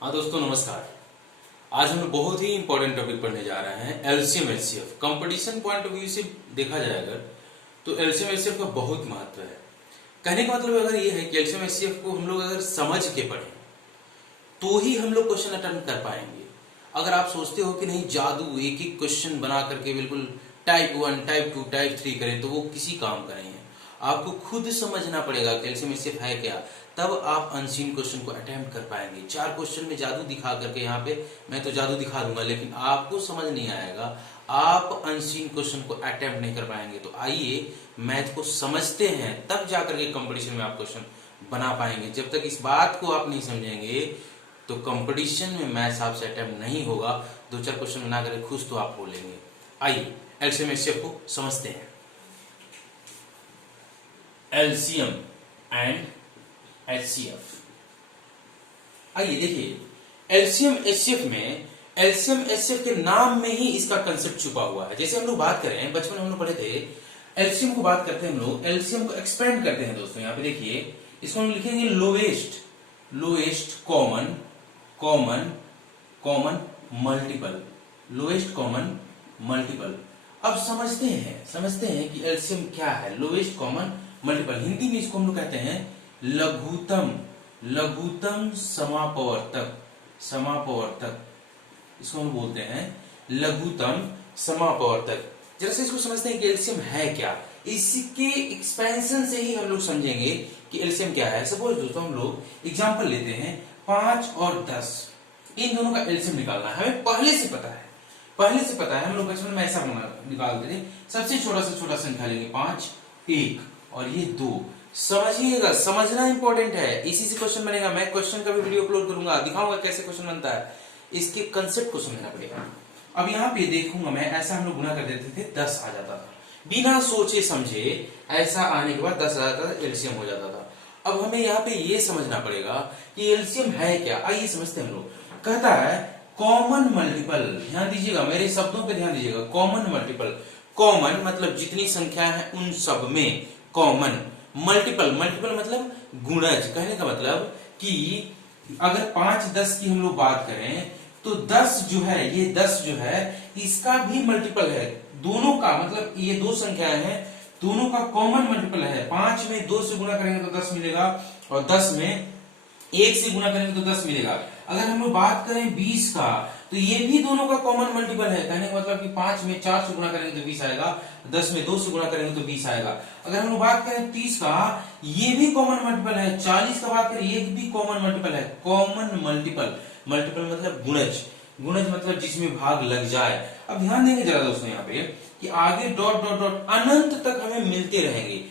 हाँ दोस्तों नमस्कार। आज हम बहुत ही इंपॉर्टेंट टॉपिक पढ़ने जा रहे हैं LCM HCF. Competition point of view से देखा जाए अगर तो एलसीएम एचसीएफ का बहुत महत्व है। कहने का मतलब अगर ये है कि एलसीएम एचसीएफ को हम लोग अगर समझ के पढ़ें तो ही हम लोग क्वेश्चन अटेम्प्ट कर पाएंगे। अगर आप सोचते हो कि नहीं जादू एक एक क्वेश्चन बना करके बिल्कुल टाइप 1 टाइप 2 टाइप 3 करें तो वो किसी काम का नहीं है। आपको खुद समझना पड़ेगा कि एलसीएम एचसीएफ है क्या, तब आप अनसीन क्वेश्चन को अटेम्प्ट कर पाएंगे। 4 क्वेश्चन में जादू दिखा करके यहाँ पे मैं तो जादू दिखा दूंगा लेकिन आपको समझ नहीं आएगा, आप अनसीन क्वेश्चन को अटेम्प्ट नहीं कर पाएंगे। तो आइए मैथ को समझते हैं तब जाकर के कंपटीशन में आप क्वेश्चन बना पाएंगे। जब तक इस बात को आप नहीं समझेंगे तो कंपटीशन में मैथ्स आपसे अटेम्प्ट नहीं होगा। 2-4 क्वेश्चन बना करके खुश तो आप हो लेंगे। आइए एलसीएम एचसीएफ को समझते हैं। LCM and HCF. आइए देखिए एलसीएम एचसीएफ के नाम में ही इसका कंसेप्ट छुपा हुआ है। जैसे हम लोग बात करें, बचपन में हम लोग पढ़े थे एलसीएम को बात करते हैं, हम लोग एलसीएम को एक्सपेंड करते हैं। दोस्तों यहाँ पे देखिए, इसको हम लिखेंगे लोएस्ट कॉमन मल्टीपल। अब समझते हैं कि एलसीएम क्या है। लोएस्ट कॉमन मल्टीपल, हिंदी में इसको हम लोग कहते हैं लघुतम समापवर्तक। इसको हम बोलते हैं लघुतम समापवर्तक। जरा से इसको समझते हैं कि एलसीएम है क्या। इसके एक्सपेंशन से ही हम लोग समझेंगे कि एलसीएम क्या है। सपोज दोस्तों हम लोग एग्जांपल लेते हैं 5 और 10, इन दोनों का एलसीएम निकालना है। हमें पहले से पता है, हम लोग बचपन में ऐसा निकालते थे। सबसे छोटा से छोटा संख्या लेंगे 5, 1 और ये 2। समझिएगा, समझना इंपॉर्टेंट है। इसी से क्वेश्चन बनेगा। मैं क्वेश्चन का भी वीडियो अपलोड करूंगा, दिखाऊंगा कैसे क्वेश्चन बनता है। इसके कंसेप्ट को समझना पड़ेगा। अब यहाँ पे देखूंगा मैं, ऐसा हम लोग गुना कर देते थे, 10 आ जाता था बिना सोचे समझे। ऐसा आने के बाद 10 आ जाता था, एलसीएम हो जाता था। अब हमें यहाँ पे ये समझना पड़ेगा कि एलसीएम है क्या। आइए समझते हैं हम लोग। कहता है कॉमन मल्टीपल। ध्यान दीजिएगा, मेरे शब्दों पे ध्यान दीजिएगा। कॉमन मल्टीपल, कॉमन मतलब जितनी संख्या है उन सब में कॉमन। मल्टीपल मतलब गुणज। कहने का मतलब कि अगर 5, 10 की हम लोग बात करें तो 10 जो है, ये 10 जो है इसका भी मल्टीपल है। दोनों का मतलब ये 2 संख्याएं हैं, दोनों का कॉमन मल्टीपल है। 5 में 2 से गुणा करेंगे तो 10 मिलेगा और 10 में 1 से गुणा करेंगे तो 10 मिलेगा। अगर हम लोग बात करें 20 का तो ये भी दोनों का कॉमन मल्टीपल है। कहने का मतलब कि 5 में 4 से गुणा करेंगे तो 20 आएगा, 10 में 2 से गुणा करेंगे तो 20 आएगा। अगर हम लोग बात करें 30 का, ये भी कॉमन मल्टीपल है। 40 का बात करें, ये भी कॉमन मल्टीपल है। कॉमन मल्टीपल मतलब गुणज मतलब जिसमें भाग लग जाए। अब ध्यान देंगे जरा दोस्तों यहाँ पे कि आगे डॉट डॉट डॉट अनंत तक हमें मिलते रहेंगे।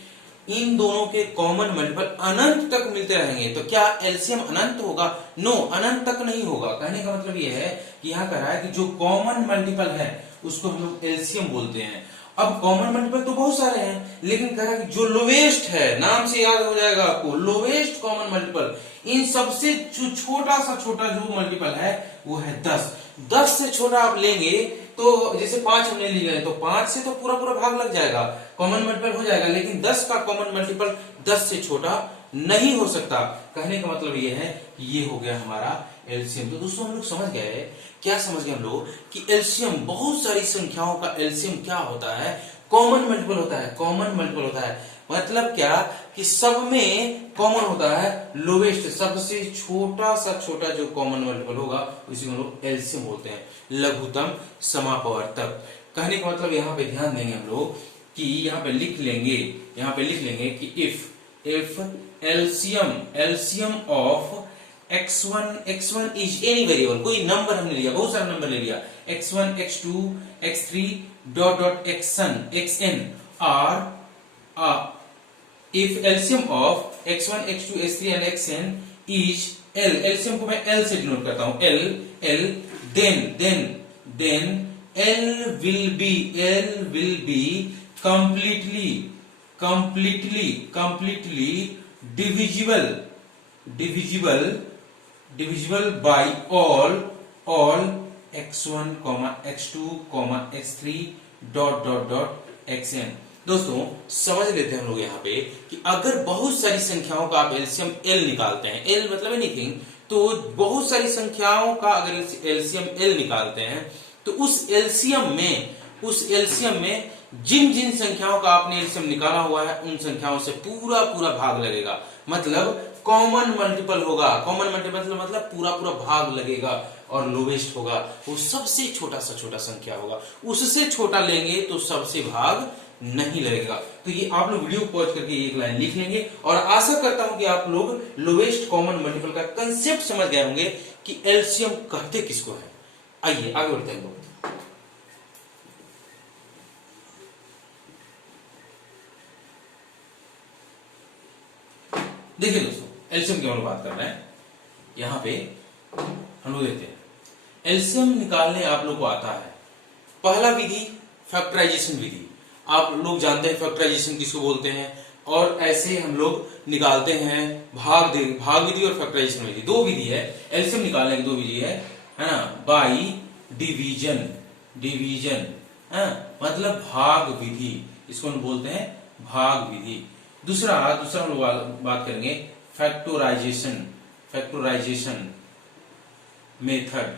इन दोनों के कॉमन मल्टीपल अनंत तक मिलते रहेंगे। तो क्या एलसीएम अनंत होगा? नो, अनंत तक नहीं होगा। कहने का मतलब यह है कि यहाँ कह रहा है कि जो कॉमन मल्टीपल है उसको हम लोग एलसीएम बोलते हैं। अब कॉमन मल्टीपल तो बहुत सारे हैं, लेकिन कह रहा है कि जो लोवेस्ट है, नाम से याद हो जाएगा आपको, लोवेस्ट कॉमन मल्टीपल, इन सबसे जो छोटा सा छोटा जो मल्टीपल है वो है 10। 10 से छोटा आप लेंगे तो जैसे 5 हमने लिए तो 5 से तो पूरा भाग लग जाएगा, कॉमन मल्टीपल हो जाएगा। लेकिन 10 का कॉमन मल्टीपल 10 से छोटा नहीं हो सकता। कहने का मतलब ये है कि ये हो गया हमारा एलसीएम। तो दोस्तों हम लोग समझ गए, क्या समझ गए हम लोग कि एलसीएम, बहुत सारी संख्याओं का एलसीएम क्या होता है? कॉमन मल्टीपल होता है। कॉमन मल्टीपल होता है मतलब क्या कि सब में कॉमन होता है। लोवेस्ट, सबसे छोटा सा छोटा जो कॉमन मल्टीपल होगा उसी को हम लोग एलसीएम बोलते हैं, लघुतम समापवर्तक। कहने का मतलब यहाँ पे ध्यान देंगे हम लोग कि यहाँ पे लिख लेंगे कि if LCM of x1 is any variable, कोई नंबर हमने लिया, बहुत सारा नंबर ले लिया, x1 x2 x3 dot dot xn are if LCM of x1 x2 x3 and xn is L, LCM को मैं L से डिनोट करता हूं, L, then L will be completely divisible by all x1, x2, x3 dot dot dot xn। दोस्तों समझ लेते हैं हम लोग यहाँ पे कि अगर बहुत सारी संख्याओं का आप एलसीएम एल निकालते हैं, एल मतलब एनीथिंग, तो बहुत सारी संख्याओं का अगर एलसीएम एल निकालते हैं तो उस एलसीएम में जिन जिन संख्याओं का आपने एलसीएम निकाला हुआ है उन संख्याओं से पूरा पूरा भाग लगेगा, मतलब कॉमन मल्टीपल होगा। कॉमन मल्टीपल मतलब पूरा पूरा भाग लगेगा और लोवेस्ट होगा वो सबसे छोटा संख्या होगा, उससे छोटा लेंगे तो सबसे भाग नहीं लगेगा। तो ये आप लोग वीडियो पॉज करके एक लाइन लिख लेंगे और आशा करता हूं कि आप लोग लोवेस्ट कॉमन मल्टीपल का कंसेप्ट समझ गए होंगे कि एलसीएम कहते किसको है। आइए आगे बढ़ते हैं लोग। देखिए दोस्तों, एलसीएम की हम लोग बात कर रहे हैं, यहां पे हम लोग देखते हैं एलसीएम निकालने आप लोग को आता है। पहला विधि फैक्टराइजेशन विधि, आप लोग जानते हैं फैक्टराइजेशन किसको बोलते हैं, और ऐसे हम लोग निकालते हैं भाग विधि और फैक्टराइजेशन विधि। दो विधि है एलसीएम निकालने की, दो विधि है ना, बाई डिवीजन मतलब भाग विधि, इसको हम बोलते हैं भाग विधि। दूसरा हम लोग बात करेंगे फैक्टराइजेशन मेथड,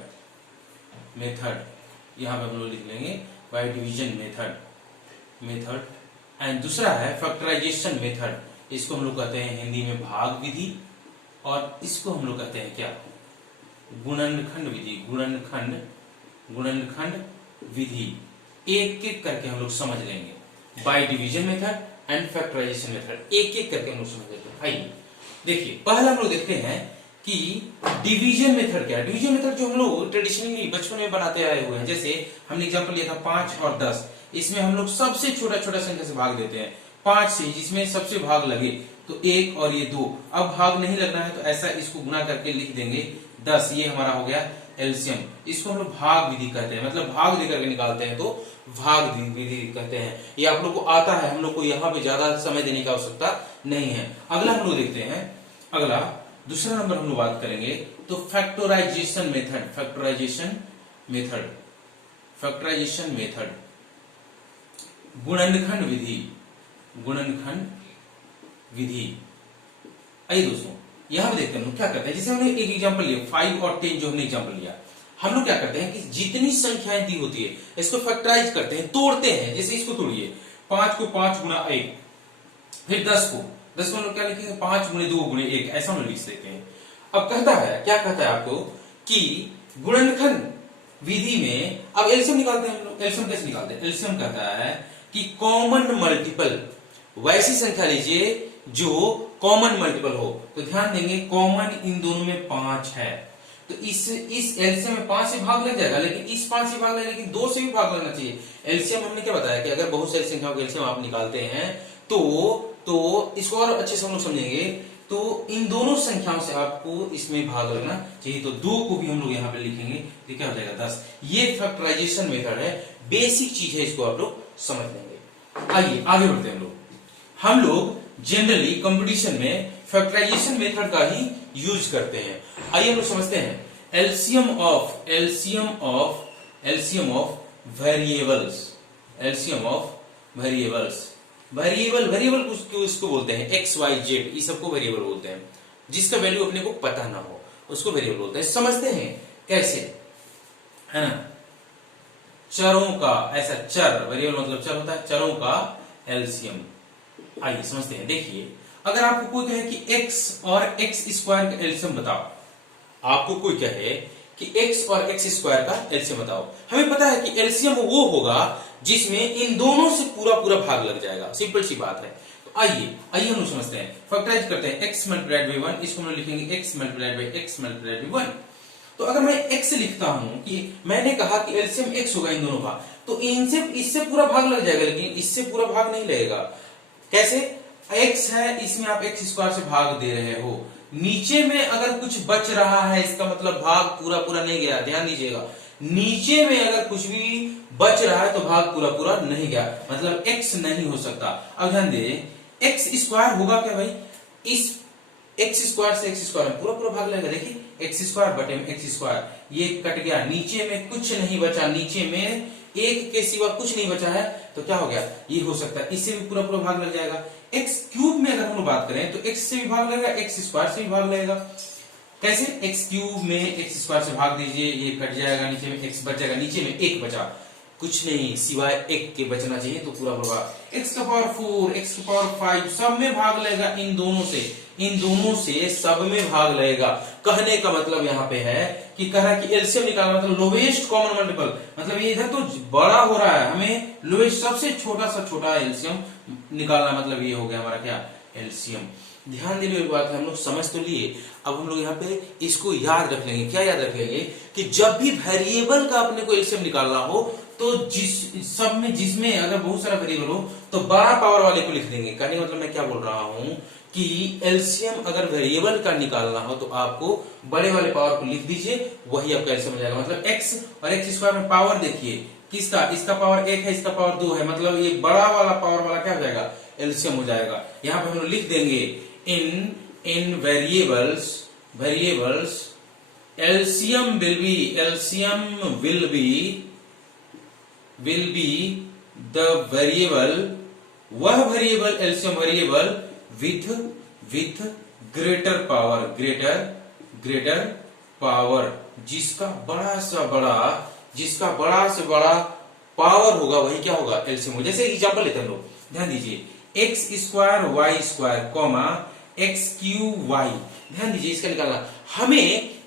यहां पे हम लोग लिख लेंगे बाय डिवीजन मेथड एंड दूसरा है फैक्टराइजेशन मेथड, इसको हम लोग कहते हैं हिंदी में भाग विधि, और इसको हम लोग कहते हैं क्या, गुणनखंड विधि। एक एक करके हम लोग समझ लेंगे, by division method and factorisation method, एक एक करके हम लोग समझ लेते हैं। आइए देखिए, पहला हम लोग देखते हैं कि डिवीजन मेथड क्या है। डिवीजन मेथड जो हम लोग ट्रेडिशनली बचपन में बनाते आए हुए हैं, जैसे हमने एग्जांपल लिया था 5 और 10, इसमें हम लोग सबसे छोटा संख्या से भाग देते हैं 5 से, जिसमें सबसे भाग लगे तो 1 और ये 2। अब भाग नहीं लगना है तो ऐसा इसको गुना करके लिख देंगे 10, ये हमारा हो गया एलसीएम। इसको हम लोग भाग विधि कहते हैं, मतलब भाग दे करके निकालते हैं तो भाग विधि कहते हैं। ये आप लोग को आता है, हम लोग को यहाँ पे ज्यादा समय देने की आवश्यकता नहीं है। अगला हम लोग देखते हैं, अगला दूसरा नंबर हम लोग बात करेंगे तो फैक्टराइजेशन मेथड, गुणनखंड विधि। आइए दोस्तों, यहां पे देखते हैं हम लोग क्या करते हैं। जैसे हमने एक एग्जांपल लिया 5 और 10, जो हमने एग्जांपल लिया, हम लोग क्या करते हैं कि जितनी संख्याएं दी होती है इसको फैक्टराइज करते हैं, तोड़ते हैं। जैसे इसको तोड़िए, 5 को 5 गुना 1, फिर 10 को हम लोग क्या लिखेंगे 5 गुणे 2 गुणे 1, ऐसा हम लिख सकते हैं। अब कहता है, क्या कहता है आपको कि गुणनखंड विधि में अब एलसीएम निकालते हैं हम लोग। एलसीएम कैसे निकालते हैं? एलसीएम कहता है कि कॉमन मल्टीपल, वैसी संख्या लीजिए जो कॉमन मल्टीपल हो। तो ध्यान देंगे कॉमन इन दोनों में 5 है, तो इस एलसीएम में 5 से भाग लग जाएगा, लेकिन इस 5 से भाग लग, लेकिन 2 से भी भाग लगना चाहिए। एलसीएम हमने क्या बताया कि अगर बहुत सारी संख्याओं का एलसीएम आप निकालते हैं तो इसको और अच्छे से हम लोग समझेंगे, तो इन दोनों संख्याओं से आपको इसमें भाग लगना चाहिए। तो 2 को भी हम लोग यहाँ पे लिखेंगे तो क्या हो जाएगा 10। ये फैक्टराइजेशन मेथड है, बेसिक चीज है, इसको आप लोग समझ लेंगे। आइए आगे बढ़ते हैं हम लोग जनरली कंपटीशन में फैक्टराइजेशन मेथड का ही यूज करते हैं। आइए हम लोग समझते हैं एलसीएम ऑफ वेरिएबल्स। वेरिएबल उसको बोलते हैं एक्स वाई जेड, ये सबको वेरिएबल बोलते हैं। जिसका वैल्यू अपने को पता ना हो उसको वेरिएबल बोलते हैं। समझते हैं कैसे, है ना, चरों का, ऐसा चर, वेरिएबल मतलब चर होता है, चरों का एलसीएम। आइए समझते हैं। देखिए, अगर आपको कोई कहे कि x और x स्क्वायर का एलसीएम बताओ, आपको कोई कहे कि x और x स्क्वायर का एलसीएम बताओ, हमें पता है कि एलसीएम वो होगा जिसमें इन दोनों से पूरा पूरा भाग लग जाएगा। सिंपल सी बात है। तो आइए हम समझते हैं, फैक्टराइज करते हैं। x मल्टीप्लाइड बाई 1, इसको हम लिखेंगे x multiplied by x multiplied by 1। तो अगर मैं x लिखता हूं कि मैंने कहा कि एलसीएम x होगा इन दोनों का, तो इससे पूरा भाग लग जाएगा, लेकिन इससे पूरा भाग नहीं लगेगा। कैसे? x है, इसमें आप x स्क्वायर से भाग दे रहे हो, नीचे में अगर कुछ बच रहा है इसका मतलब भाग पूरा पूरा नहीं गया। ध्यान दीजिएगा, नीचे में अगर कुछ भी बच रहा है तो भाग पूरा पूरा नहीं गया, मतलब x नहीं हो सकता। अब ध्यान दे, x स्क्वायर होगा क्या भाई, इस x स्क्वायर से x स्क्वायर में पूरा पूरा भाग लगेगा। देखिए x स्क्वायर बटे में x स्क्वायर, ये कट गया, नीचे में कुछ नहीं बचा, नीचे में एक के सिवा कुछ नहीं बचा है, तो क्या हो गया, ये हो सकता है, इससे भी पूरा पूरा भाग लग जाएगा। x क्यूब में अगर हम लोग बात करें तो x से भी भाग लगेगा, x स्क्वायर से भी भाग लगेगा। कैसे? एक्स क्यूब में एक्स स्क्वायर से भाग दीजिए, ये कट जाएगा, नीचे में एक्स बच जाएगा, नीचे में एक बचा, कुछ नहीं सिवाय एक के बचना चाहिए, तो पूरा बर्बाद। एक्स का पावर 4, एक्स का पावर 5 सब में भाग लेगा, इन दोनों से सब में भाग लेगा। कहने का मतलब यहाँ पे है कि कह रहा है कि एलसीएम निकालना, मतलब लोवेस्ट कॉमन मल्टीपल, मतलब ये इधर तो बड़ा हो रहा है, हमें लोवेस्ट सबसे छोटा सा छोटा एलसीएम निकालना, मतलब ये हो गया हमारा क्या? एलसीएम। ध्यान देने वाली बात है, हम लोग समझ तो लिए, अब हम लोग यहाँ पे इसको याद रख लेंगे। क्या याद रखेंगे? कि जब भी वेरिएबल का अपने को एलसीएम निकालना हो तो जिसमें अगर बहुत सारा वेरिएबल हो तो बड़ा पावर वाले को लिख देंगे। कहने का मतलब मैं क्या बोल रहा हूं कि एलसीएम अगर वेरिएबल का निकालना हो तो आपको बड़े वाले पावर को लिख दीजिए, वही आपका एलसीएम हो जाएगा। मतलब एक्स और एक्स स्क्वायर में पावर देखिए किसका, इसका पावर 1 है, इसका पावर 2 है, मतलब ये बड़ा वाला पावर वाला क्या हो जाएगा? एलसीएम हो जाएगा। यहां पे हम लोग लिख देंगे इन variables LCM will be the variable, वह variable LCM variable with greater power, जिसका बड़ा से बड़ा पावर होगा वही क्या होगा? एलसीएम होगा। जैसे एग्जांपल लेते हैं लोग, ध्यान दीजिए, x square y square comma x cube y, ध्यान दीजिए इसका निकालना, हमें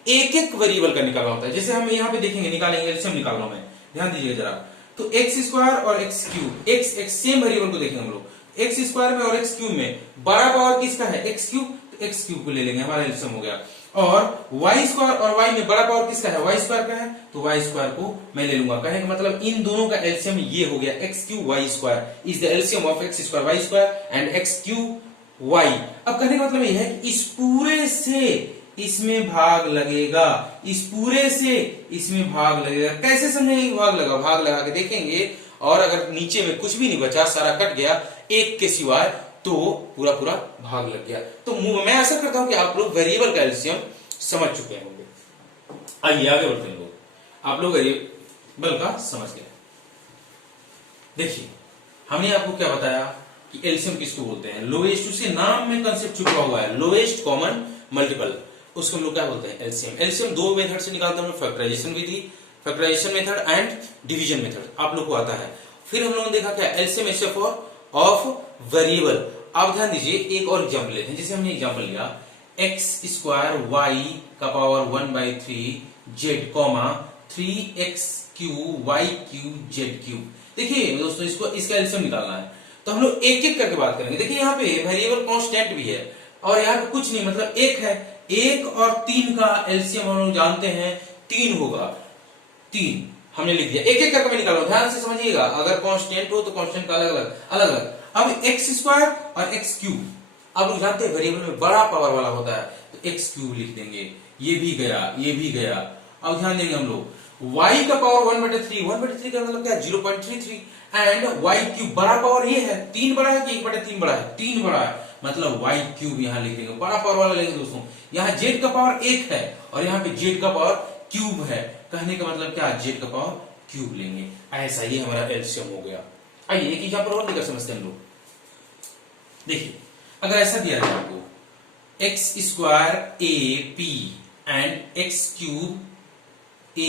एक एक वेरिएबल का निकालना होता है। जैसे हम यहाँ पे देखेंगे, निकालेंगे एलसीएम निकालना में, ध्यान दीजिएगा जरा, तो एक्स स्क्वायर और x cube, x same variable को देखेंगे हम लोग, एक्स स्क्वायर में और एक्स क्यूब में बड़ा पावर किसका है? एक्स क्यूब, तो एक्स क्यूब को ले लेंगे, हमारा एलसीएम हो गया। और वाई स्क्वायर और वाई में बड़ा पावर किसका है? वाई स्क्वायर का है, तो वाई स्क्वायर को मैं ले लूंगा। कहने का मतलब इन दोनों का एलसीएम ये हो गया, x cube y square is the LCM of x square y square and x cube y. अब कहने का मतलब ये है कि इस पूरे से इसमें भाग लगेगा, इस पूरे से इसमें भाग लगेगा। कैसे समझेंगे भाग लगा? भाग लगा के देखेंगे, और अगर नीचे में कुछ भी नहीं बचा, सारा कट गया एक के सिवाय, तो पूरा पूरा भाग लग गया। तो मैं आशा करता हूं कि आप लोग वेरिएबल का एलसीएम समझ चुके होंगे। आइए आगे बढ़ते हैं लोग, आप लोग वेरिएबल का समझ गए। देखिए हमने आपको क्या बताया कि एलसीएम किसको बोलते हैं? लोवेस्ट, उसके नाम में कंसेप्ट छुपा हुआ है, लोवेस्ट कॉमन मल्टीपल, उसको हम लोग क्या बोलते हैं? एलसीएम। एलसीएम दो मेथड से निकालते हैं, फैक्टराइजेशन विधि, factorisation method and division method, आप लोग को आता है। फिर हम लोगों ने देखा क्या? LCM एसएफआर of variable. अब ध्यान दीजिए, एक और एग्जांपल लेते हैं। जैसे हमने एग्जांपल लिया एक्स स्क्वायर वाई का power 1/3 z comma 3x cube y cube z cube. देखिए दोस्तों, इसका एलसीएम निकालना है, तो हम लोग एक एक करके बात करेंगे। देखिए यहाँ पे वेरिएबल कांस्टेंट भी है और यहाँ पे कुछ नहीं, मतलब एक है, 1 और 3 का एलसीएम हम लोग जानते हैं 3 होगा, 3 हमने लिख दिया। एक एक करके मैं निकाल रहा हूं, ध्यान से समझिएगा। अगर कांस्टेंट हो तो कांस्टेंट का अलग अलग। अब एक्स स्क्वायर और एक्स क्यूब, अब लोग जानते हैं वेरिएबल में बड़ा पावर वाला होता है, तो एक्स क्यूब लिख देंगे। ये भी गया। अब ध्यान देंगे हम लोग, y का पावर 1/3, 1/3 का मतलब क्या? 0.33 एंड y क्यूब, बड़ा पावर ये है, 3 बड़ा है कि 1/3 बड़ा है? 3 बड़ा है, मतलब y क्यूब यहां लिख देंगे, बड़ा पावर वाला लेंगे दोस्तों। यहाँ z का पावर 1 है और यहाँ पे z का पावर क्यूब है, कहने का मतलब क्या? z का पावर क्यूब लेंगे। ऐसा ही हमारा एलसीएम हो गया। आइए एक एग्जांपल और लेकर समझते हैं हम लोग। देखिए अगर ऐसा दिया जाए आपको x square A P and x cube A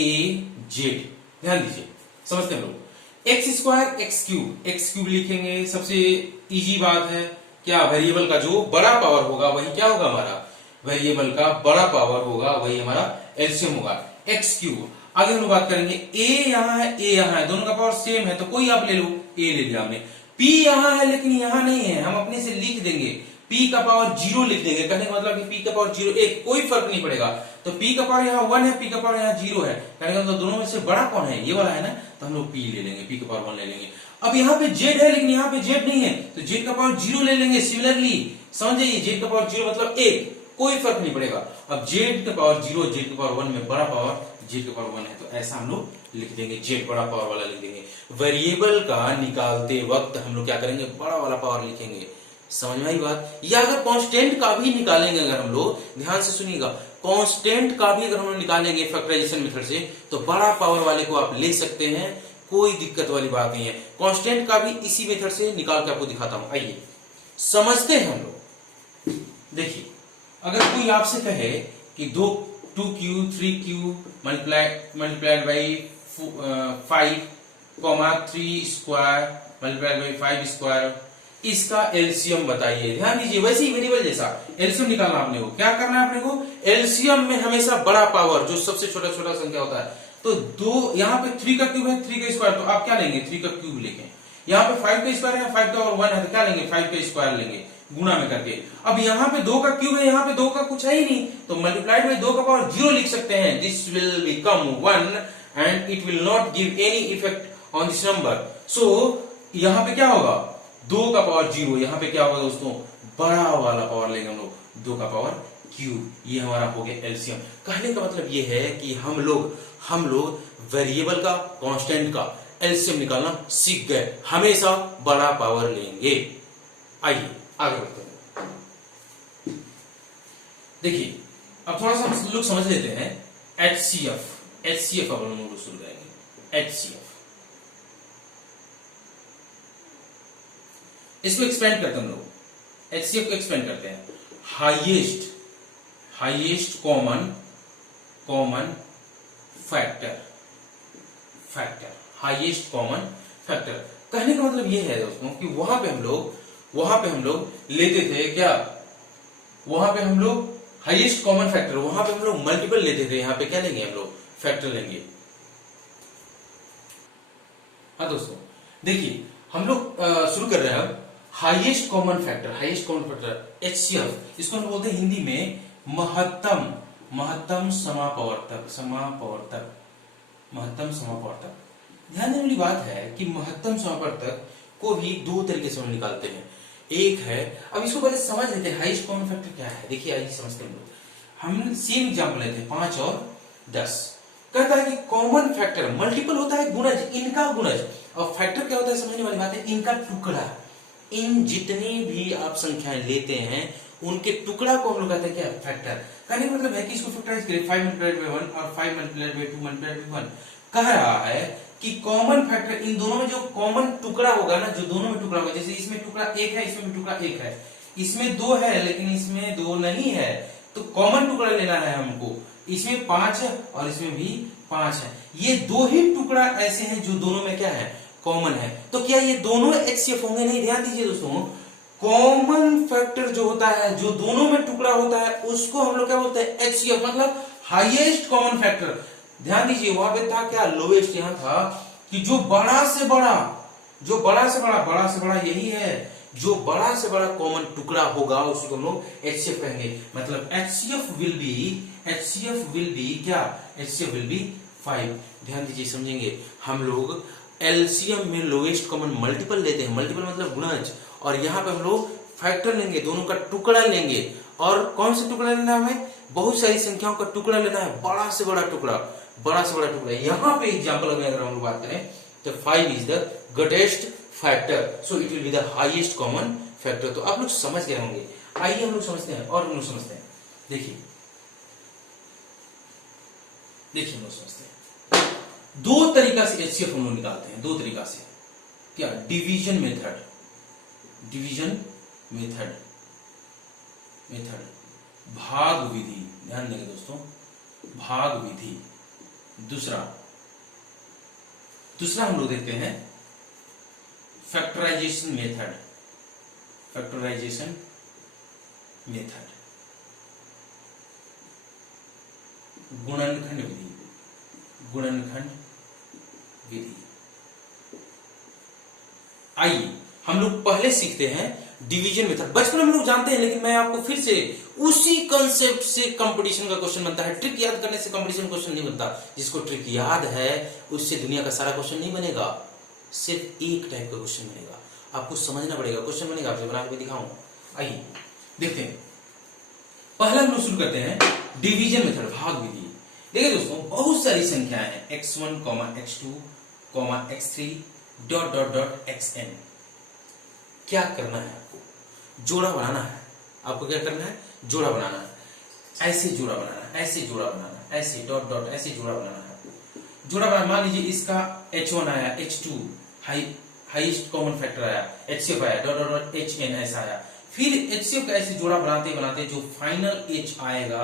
Z, ध्यान दीजिए, समझते हैं हम लोग। एक्स स्क्वायर एक्स क्यूब लिखेंगे, सबसे इजी बात है क्या? वेरिएबल का जो बड़ा पावर होगा वही क्या होगा? हमारा वेरिएबल का बड़ा पावर होगा वही हमारा एलसीएम होगा। एक्स क्यूब, आगे हम लोग बात करेंगे, ए यहाँ है, ए यहाँ है, दोनों का पावर सेम है, तो कोई आप ले लो, ए ले लिया हमने। पी यहाँ है लेकिन यहाँ नहीं है, हम अपने से लिख देंगे, पी का पावर 0 लिख देंगे। कहने का मतलब कि पी का पावर 0 1, कोई फर्क नहीं पड़ेगा। तो पी का पावर यहाँ 1 है, पी का पावर यहाँ 0 है, कहने का मतलब दोनों में से बड़ा कौन है? ये वाला है ना, तो हम लोग पी ले लेंगे, पी का पावर 1 ले लेंगे। अब यहाँ पे जेड है लेकिन यहाँ पे जेड नहीं है, तो जेड का पावर 0 ले लेंगे। सिमिलरली समझ जाइए, जेड का पावर 0 मतलब 1, कोई फर्क नहीं पड़ेगा। अब जेड का पावर 0, जेड का पावर 1 में बड़ा पावर जेड का पावर 1 है, तो ऐसा हम लोग लिख देंगे, जेड बड़ा पावर वाला लिख देंगे। वेरिएबल का निकालते वक्त हम लोग क्या करेंगे? बड़ा वाला पावर लिखेंगे। समझ में आई बात? या अगर कांस्टेंट का भी निकालेंगे, अगर हम लोग ध्यान से सुनिएगा, कांस्टेंट का भी अगर हम लोग निकालेंगे फैक्टराइजेशन मेथड से, तो बड़ा पावर वाले को आप ले सकते हैं, कोई दिक्कत वाली बात नहीं है। कांस्टेंट का भी इसी मेथड से निकाल के आपको दिखाता हूं, आइए समझते हैं हम लोग। देखिए अगर कोई आपसे कहे कि 2q 3q multiplied by 5 comma 3 square multiplied by 5 square, इसका एलसीएम बताइए। ध्यान दीजिए, वैसे ही वेरिएबल जैसा एलसीएम निकालना आपने को, क्या करना है आपने को, एलसीएम में हमेशा बड़ा पावर जो सबसे छोटा छोटा संख्या होता है, तो दो यहाँ पे 3 का क्यूब है 3 का स्क्वायर, तो आप क्या लेंगे 3 का क्यूब लेंगे। यहाँ पे 5 का स्क्वायर है 5 का और 1 है तो क्या लेंगे 5 का स्क्वायर लेंगे गुणा में करके। अब यहाँ पे 2 का क्यूब है, यहाँ पे 2 का कुछ है ही नहीं, तो मल्टीप्लाइड बाई 2 का पावर 0 लिख सकते हैं। This will become 1 and it will not give any effect on this number. So यहाँ पे क्या होगा 2 का पावर 0, यहाँ पे क्या होगा दोस्तों बड़ा वाला पावर लेंगे हम लोग 2 का पावर क्यूब। ये हमारा हो गया एलसीएम। कहने का मतलब ये है कि हम लोग वेरिएबल का कांस्टेंट का एलसीएम निकालना सीख गए, हमेशा बड़ा पावर लेंगे। आइए आगे बढ़ते हैं। देखिए अब थोड़ा सा हम लोग समझ लेते हैं एचसीएफ अब हम लोग शुरू करेंगे। एचसीएफ इसको एक्सपेंड करते हैं हम लोग, एचसीएफ को एक्सपेंड करते हैं। Highest common factor, highest common factor. कहने का मतलब ये है दोस्तों कि वहां पे हम लोग लेते थे क्या, वहां पे हम लोग हाईएस्ट कॉमन फैक्टर, वहां पे हम लोग मल्टीपल लेते थे, यहाँ पे क्या लेंगे हम लोग फैक्टर लेंगे। हाँ दोस्तों देखिए हम लोग शुरू कर रहे हैं अब हाईएस्ट कॉमन फैक्टर एचसीएफ, इसको हम बोलते हैं हिंदी में महत्तम समापवर्तक। ध्यान देने वाली बात है कि महत्तम समापवर्तक को भी दो तरीके से हम निकालते हैं। एक है, अब इसको पहले समझ लेते हैं हाईएस्ट कॉमन फैक्टर क्या है। देखिए आइए समझते हैं हम सेम एग्जांपल लेते हैं 5 और 10। कहता है कि कॉमन फैक्टर मल्टीपल होता है गुणज, इनका गुणज, और फैक्टर क्या होता है समझने वाली बात है इनका टुकड़ा। इन जितनी भी आप संख्याएं लेते हैं उनके टुकड़ा को हम लोग कहते हैं क्या फैक्टर। कहने का मतलब है कि इसको फैक्टराइज करें 5 मल्टीप्लाइड बाय 1 और 5 मल्टीप्लाइड बाय 2 मल्टीप्लाइड बाय 1। कह रहा है कि कॉमन फैक्टर इन दोनों में जो कॉमन टुकड़ा होगा ना, जो दोनों में टुकड़ा होगा, जैसे इसमें टुकड़ा 1 है, इसमें टुकड़ा 1 है, इसमें 2 है लेकिन इसमें 2 नहीं है, तो कॉमन टुकड़ा लेना है हमको। इसमें 5 है और इसमें भी 5 है, ये दो ही टुकड़ा ऐसे हैं जो दोनों में क्या है कॉमन है। तो क्या ये दोनों एचसीएफ होंगे? नहीं। ध्यान दीजिए दोस्तों, कॉमन फैक्टर जो होता है जो दोनों में टुकड़ा होता है उसको हम लोग क्या बोलते हैं एचसीएफ, मतलब हाईएस्ट कॉमन फैक्टर। ध्यान दीजिए वहां पे था क्या लोएस्ट, यहां था कि जो बड़ा से बड़ा यही है, जो बड़ा से बड़ा कॉमन टुकड़ा होगा उसको हम लोग एचसीएफ कहेंगे। मतलब एचसीएफ विल बी क्या, एचसीएफ विल बी 5। ध्यान दीजिए समझेंगे, हम लोग एलसीएम में लोएस्ट कॉमन मल्टीपल लेते हैं, मल्टीपल मतलब गुणज, और यहाँ पे हम लोग फैक्टर लेंगे, दोनों का टुकड़ा लेंगे। और कौन सा टुकड़ा लेना है हमें? बहुत सारी संख्याओं का टुकड़ा लेना है, बड़ा से बड़ा टुकड़ा। यहाँ पे एग्जाम्पल में अगर हम लोग बात करें तो 5 is the greatest factor, so it will be the highest common factor. तो आप लोग समझ गए होंगे। आइए हम लोग समझते हैं और हम लोग समझते हैं। देखिए हम लोग समझते हैं दो तरीका से एचसीएफ हम लोग निकालते हैं, दो तरीका से। क्या? डिवीजन मेथड, भाग विधि। ध्यान देंगे दोस्तों, भाग विधि। दूसरा हम लोग देखते हैं फैक्टराइजेशन मेथड, गुणनखंड विधि। आइए हम लोग पहले सीखते हैं डिवीजन मेथड। बचपन में हम लोग जानते हैं, लेकिन मैं आपको फिर से उसी कंसेप्ट से कंपटीशन का क्वेश्चन बनता है। ट्रिक याद करने से कंपटीशन क्वेश्चन नहीं बनता। जिसको ट्रिक याद है उससे दुनिया का सारा क्वेश्चन नहीं बनेगा, सिर्फ एक टाइप का क्वेश्चन बनेगा। आपको समझना पड़ेगा, क्वेश्चन बनेगा, आपसे बना के दिखाऊं। आइए देखते हैं। पहला हम लोग शुरू करते हैं डिवीजन मेथड, भाग विधि। देखिए दोस्तों, बहुत सारी संख्याएं हैं, x1, x2, x3 ... xn। क्या करना है आपको? जोड़ा बनाना है। आपको क्या करना है? जोड़ा बनाना है। ऐसे जोड़ा बनाना है, ऐसे जोड़ा बनाना है, ऐसे ... ऐसे जोड़ा बनाना है आपको। जोड़ा बना, मान लीजिए इसका h1 आया, h2 हाईएस्ट कॉमन फैक्टर आया, HCF आया, ... HN ऐसा आया। फिर HCF का ऐसे जोड़ा बनाते बनाते जो फाइनल H आएगा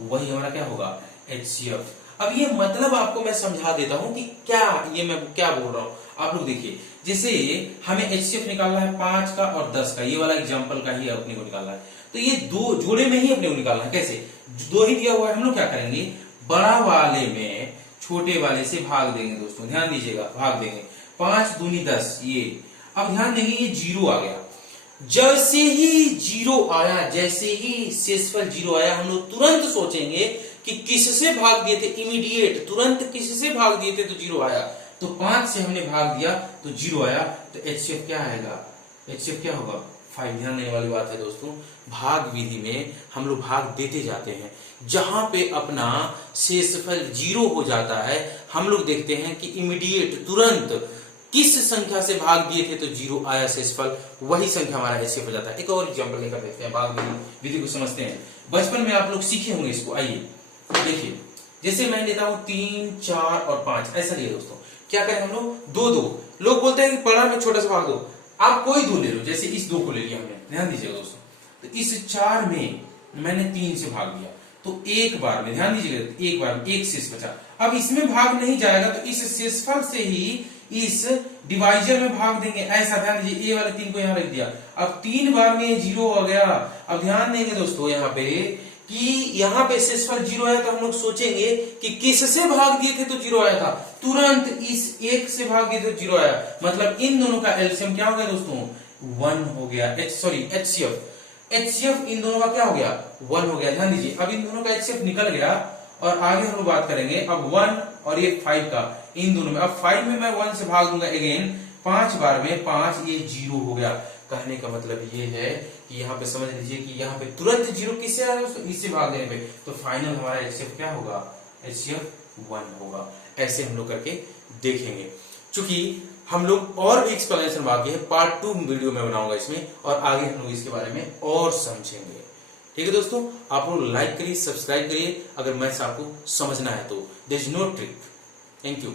वही हमारा क्या होगा, HCF। अब ये मतलब आपको मैं समझा देता हूं कि क्या ये मैं क्या बोल रहा हूं। आप लोग देखिए, जैसे हमें HCF निकालना है 5 का और 10 का, ये वाला एग्जांपल का ही अपने को निकालना है, तो ये दो जोड़े में ही अपने को निकालना है। कैसे, दो ही दिया हुआ है, हम लोग क्या करेंगे, बड़ा वाले में छोटे वाले से भाग देंगे दोस्तों, ध्यान दीजिएगा, भाग देंगे, 5 दूनी 10 ये। अब ध्यान देंगे ये जीरो आ गया, जैसे ही जीरो आया, जैसे ही शेषफल जीरो आया, हम लोग तुरंत सोचेंगे कि किससे भाग दिए थे, इमीडिएट तुरंत किससे भाग दिए थे तो जीरो आया, तो 5 से हमने भाग दिया तो जीरो आया, तो HCF क्या आएगा, HCF क्या होगा, 5। ध्यान देने वाली बात है दोस्तों, भाग विधि में हम लोग भाग देते जाते हैं, जहां पे अपना शेषफल जीरो हो जाता है, हम लोग देखते हैं कि इमीडिएट तुरंत किस संख्या से भाग दिए थे तो जीरो आया शेषफल, वही संख्या हमारा HCF हो जाता है। एक और एग्जांपल लेकर देखते हैं, भाग विधि को समझते हैं। बचपन में आप लोग सीखे होंगे इसको, आइए देखिए, जैसे मैं लेता हूं 3, 4 और 5, ऐसा लिया दोस्तों, क्या करें हम लोग, 2 2, लोग बोलते हैं कि बड़ा में छोटा सा भाग दो, आप कोई 2 ले लो, जैसे इस 2 को ले लिया हमने, ध्यान दीजिएगा दोस्तों, तो इस 4 में मैंने 3 से भाग दिया, तो एक बार में, ध्यान दीजिएगा, एक बार में एक शेष बचा। अब इसमें भाग नहीं जाएगा तो इस शेषफल से ही इस डिवाइजर में भाग देंगे, ऐसा, ध्यान दीजिए, ये वाले 3 को यहां रख दिया, अब 3 बार में ये जीरो हो गया। अब ध्यान देंगे दोस्तों यहाँ पे कि यहाँ पे शेषफल जीरो आया, तो हम लोग सोचेंगे कि किससे भाग दिए थे तो जीरो आया था, तुरंत इस एक से भाग दिए तो जीरो आया, मतलब इन दोनों का एलसीएम क्या हो गया दोस्तों, 1 हो गया, HCF इन दोनों का क्या हो गया, 1 हो गया। ध्यान दीजिए, अब इन दोनों का HCF निकल गया, और आगे हम लोग बात करेंगे अब 1 और ये 5 का, इन दोनों में, अब 5 में मैं 1 से भाग दूंगा अगेन, 5 बार में 5, ये जीरो हो गया। कहने का मतलब ये है कि यहाँ पे समझ लीजिए कि यहाँ पे तुरंत जीरो किससे आया दोस्तों, इससे भाग देने पे, तो फाइनल हमारा HCF क्या होगा, HCF 1 होगा। ऐसे हम लोग करके देखेंगे। चूंकि हम लोग और भी एक्सप्लेनेशन बाकी है, पार्ट 2 वीडियो में बनाऊंगा इसमें, और आगे हम लोग इसके बारे में और समझेंगे। ठीक है दोस्तों, आप लोग लाइक करिए, सब्सक्राइब करिए, अगर मैथ्स आपको समझना है तो। There is no trick. Thank you.